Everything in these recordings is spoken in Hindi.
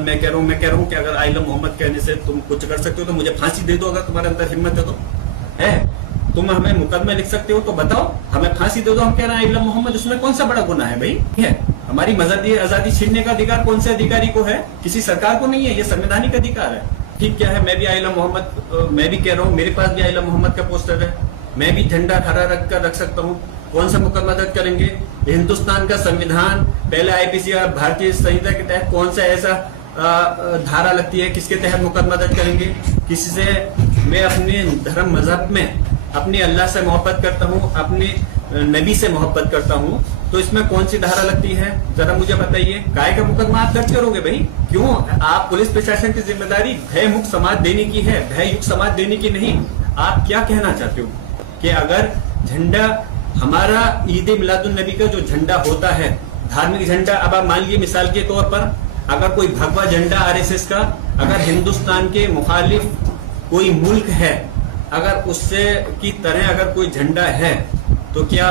मोहम्मद मैं कह रहा हूँ कि अगर आइला मोहम्मद कहने से तुम कुछ कर सकते हो तो मुझे फांसी दे दो, अगर तुम्हारे अंदर हिम्मत है तुम हमें मुकदमा लिख सकते हो तो बताओ, हमें फांसी दे दो। हम कह रहे हैं आइला मोहम्मद, उसमें कौन सा बड़ा गुनाह है भाई? है हमारी मजहबी आजादी छीनने का अधिकार कौन से अधिकारी को है? किसी सरकार को नहीं है, ये संवैधानिक अधिकार है। ठीक क्या है, मैं भी आइला मोहम्मद, मैं भी कह रहा हूँ, मेरे पास भी आइला मोहम्मद का पोस्टर है, मैं भी झंडा खड़ा रख सकता हूँ। कौन सा मुकदमा दर्ज करेंगे? हिंदुस्तान का संविधान पहले आईपीसी और भारतीय संहिता के तहत कौन सा ऐसा धारा लगती है, किसके तहत मुकदमा दर्ज करेंगे? किसी से मैं अपने धर्म मजहब में अपने अल्लाह से मोहब्बत करता हूँ, अपने नबी से मोहब्बत करता हूँ, तो इसमें कौन सी धारा लगती है जरा मुझे बताइए। काय का मुकदमा आप दर्ज करोगे भाई? क्यों? आप पुलिस प्रशासन की जिम्मेदारी भय मुक्त समाज देने की है, भय युक्त समाज देने की नहीं। आप क्या कहना चाहते हो कि अगर झंडा हमारा ईद मिलादुन नबी का जो झंडा होता है, धार्मिक झंडा, अब आप मान लीजिए मिसाल के तौर पर अगर कोई भगवा झंडा आरएसएस का अगर हिंदुस्तान के मुखालिफ कोई मुल्क है, अगर उससे की तरह अगर कोई झंडा है तो क्या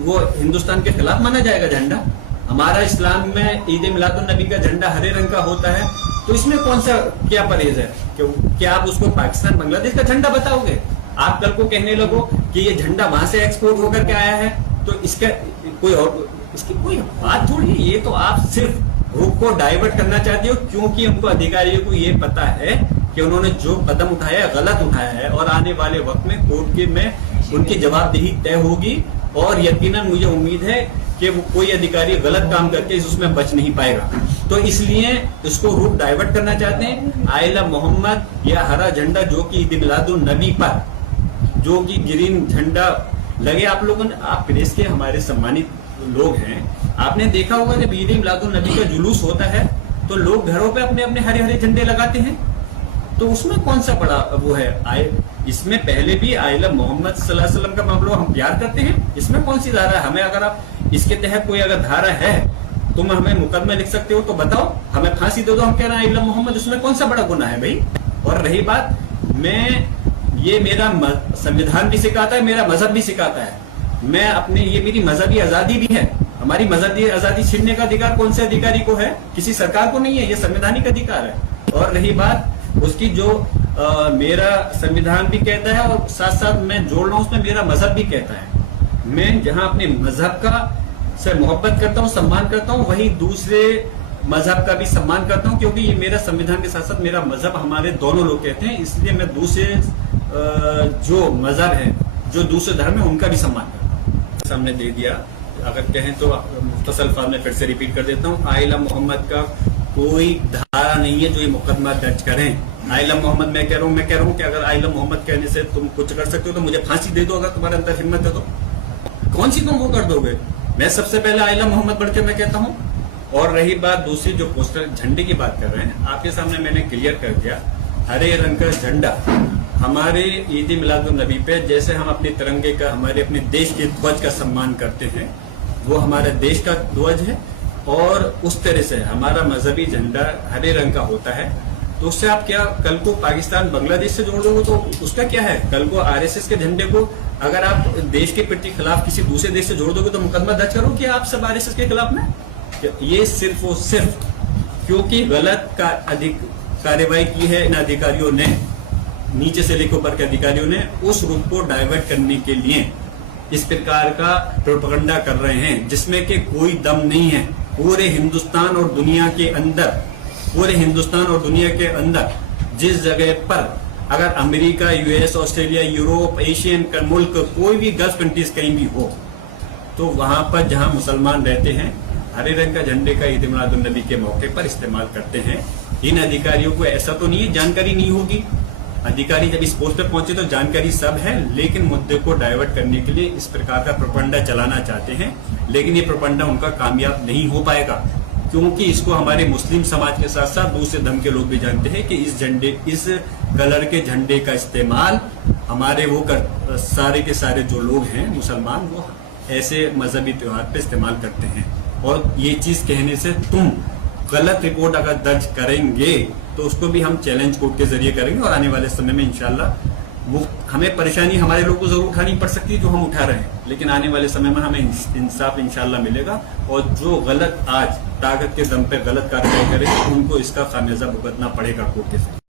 वो हिंदुस्तान के खिलाफ माना जाएगा झंडा? हमारा इस्लाम में ईद मिलादुन नबी का झंडा हरे रंग का होता है, तो इसमें कौन सा क्या परहेज है? क्या आप उसको पाकिस्तान बांग्लादेश का झंडा बताओगे? आप कल को कहने लगो कि ये झंडा वहां से एक्सपोर्ट होकर के आया है, तो इसका कोई और इसकी कोई बात थोड़ी है। ये तो आप सिर्फ रुख को डाइवर्ट करना चाहते हो, क्योंकि उनको अधिकारियों को ये पता है कि उन्होंने जो कदम उठाया है गलत उठाया है, और आने वाले वक्त में कोर्ट के में उनकी जवाबदेही तय होगी। और यकीनन मुझे उम्मीद है कि वो कोई अधिकारी गलत काम करके उसमें बच नहीं पाएगा। तो इसलिए इसको रूट डाइवर्ट करना चाहते हैं। आइला मोहम्मद या हरा झंडा जो कि ईद मिलादुन नबी पर जो कि ग्रीन झंडा लगे, आप लोगों ने, आप प्रेस के हमारे सम्मानित लोग हैं, आपने देखा होगा जब ईद मिलादुन नबी का जुलूस होता है तो लोग घरों पे अपने अपने हरे हरे झंडे लगाते हैं, तो उसमें कौन सा बड़ा वो है? इसमें पहले भी आइला मोहम्मद सल्लल्लाहु अलैहि वसल्लम का मामला हम प्यार करते हैं, इसमें कौन सी धारा है? हमें अगर आप इसके तहत कोई अगर धारा है तुम हमें मुकदमा लिख सकते हो तो बताओ, हमें फांसी दे दो। हम कह रहे हैं आइला मोहम्मद, उसमें कौन सा बड़ा गुनाह है भाई? और रही बात, ये मेरा संविधान भी सिखाता है, मेरा मजहब भी सिखाता है, मैं अपने, ये मेरी मजहबी आजादी भी है। हमारी मजहबी आजादी छीनने का अधिकार कौन से अधिकारी को है? किसी सरकार को नहीं है, ये संवैधानिक अधिकार है। और रही बात उसकी जो मेरा संविधान भी कहता है और साथ साथ मैं जोड़ रहा हूं उसमें मेरा मजहब भी कहता है, मैं जहां अपने मजहब का से मोहब्बत करता हूं, सम्मान करता हूं, वहीं दूसरे मजहब का भी सम्मान करता हूं, क्योंकि ये मेरा संविधान के साथ साथ मेरा मजहब, हमारे दोनों लोग कहते हैं, इसलिए मैं दूसरे जो मजहब है, जो दूसरे धर्म है, उनका भी सम्मान करता हूँ। सामने दे दिया, अगर कहें तो मुख्तसर अल्फाज में फिर से रिपीट कर देता हूँ। आइला मोहम्मद का कोई धारा नहीं है जो ये मुकदमा दर्ज करें। आइला मोहम्मद मैं कह रहा हूँ कि अगर आइला मोहम्मद कहने से तुम कुछ कर सकते हो तो मुझे फांसी दे दो, अगर तुम्हारे अंदर हिम्मत है तो। कौन सी तुम वो कर दोगे? मैं सबसे पहले आइला मोहम्मद बढ़ के मैं कहता हूँ। और रही बात दूसरी, जो पोस्टर झंडे की बात कर रहे हैं, आपके सामने मैंने क्लियर कर दिया, हरे रंग का झंडा हमारे ईद मिलादुन नबी पे, जैसे हम अपने तिरंगे का, हमारे अपने देश के ध्वज का सम्मान करते हैं, वो हमारे देश का ध्वज है, और उस तरह से हमारा मजहबी झंडा हरे रंग का होता है। तो उससे आप क्या कल को पाकिस्तान बांग्लादेश से जोड़ दोगे तो उसका क्या है? कल को आरएसएस के झंडे को अगर आप देश के प्रति खिलाफ किसी दूसरे देश से जोड़ दोगे तो मुकदमा दर्ज करो कि आप सब आरएसएस के खिलाफ में। ये सिर्फ और सिर्फ क्योंकि गलत का अधिक कार्यवाही की है इन अधिकारियों ने, नीचे से लेकर ऊपर के अधिकारियों ने, उस रूट को डाइवर्ट करने के लिए इस प्रकार का प्रोपेगेंडा कर रहे हैं, जिसमें कि कोई दम नहीं है। पूरे हिंदुस्तान और दुनिया के अंदर, पूरे हिंदुस्तान और दुनिया के अंदर जिस जगह पर अगर America, US, Australia, Europe, Asian का मुल्क, कोई भी गल्फ कंट्रीज कहीं भी हो, तो वहां पर जहां मुसलमान रहते हैं, हरे रंग का झंडे का ईद मिलादुन नबी के मौके पर इस्तेमाल करते हैं। इन अधिकारियों को ऐसा तो नहीं है जानकारी नहीं होगी, अधिकारी जब इस पोस्ट पर पहुंचे तो जानकारी सब है, लेकिन मुद्दे को डाइवर्ट करने के लिए इस प्रकार का प्रोपेगेंडा चलाना चाहते हैं। लेकिन ये प्रोपेगेंडा उनका कामयाब नहीं हो पाएगा, क्योंकि इसको हमारे मुस्लिम समाज के साथ साथ दूसरे धर्म के लोग भी जानते हैं कि इस कलर के झंडे का इस्तेमाल हमारे सारे के सारे जो लोग हैं मुसलमान, वो ऐसे मजहबी त्योहार पे इस्तेमाल करते हैं। और ये चीज कहने से तुम गलत रिपोर्ट अगर दर्ज करेंगे तो उसको भी हम चैलेंज कोर्ट के जरिए करेंगे, और आने वाले समय में इंशाल्लाह वो हमें परेशानी हमारे लोगों को जरूर उठानी पड़ सकती है जो हम उठा रहे हैं, लेकिन आने वाले समय में हमें इंसाफ इंशाल्लाह मिलेगा। और जो गलत आज ताकत के दम पे गलत कार्रवाई करेंगे, उनको इसका खामियाजा भुगतना पड़ेगा कोर्ट के साथ।